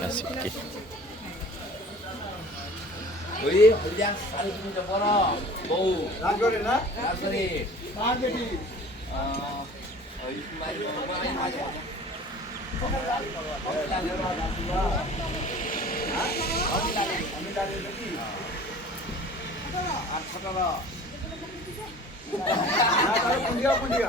Asik. ওই হলদিয়া শাড়ি কিনতে পারো বউ রাগ করে না রাগ করে রাগ বেটি ওই মাই মাই মাই আমি দাঁড়িয়ে দেখি আর ছোটরা পুন্ডিয়া পুন্ডিয়া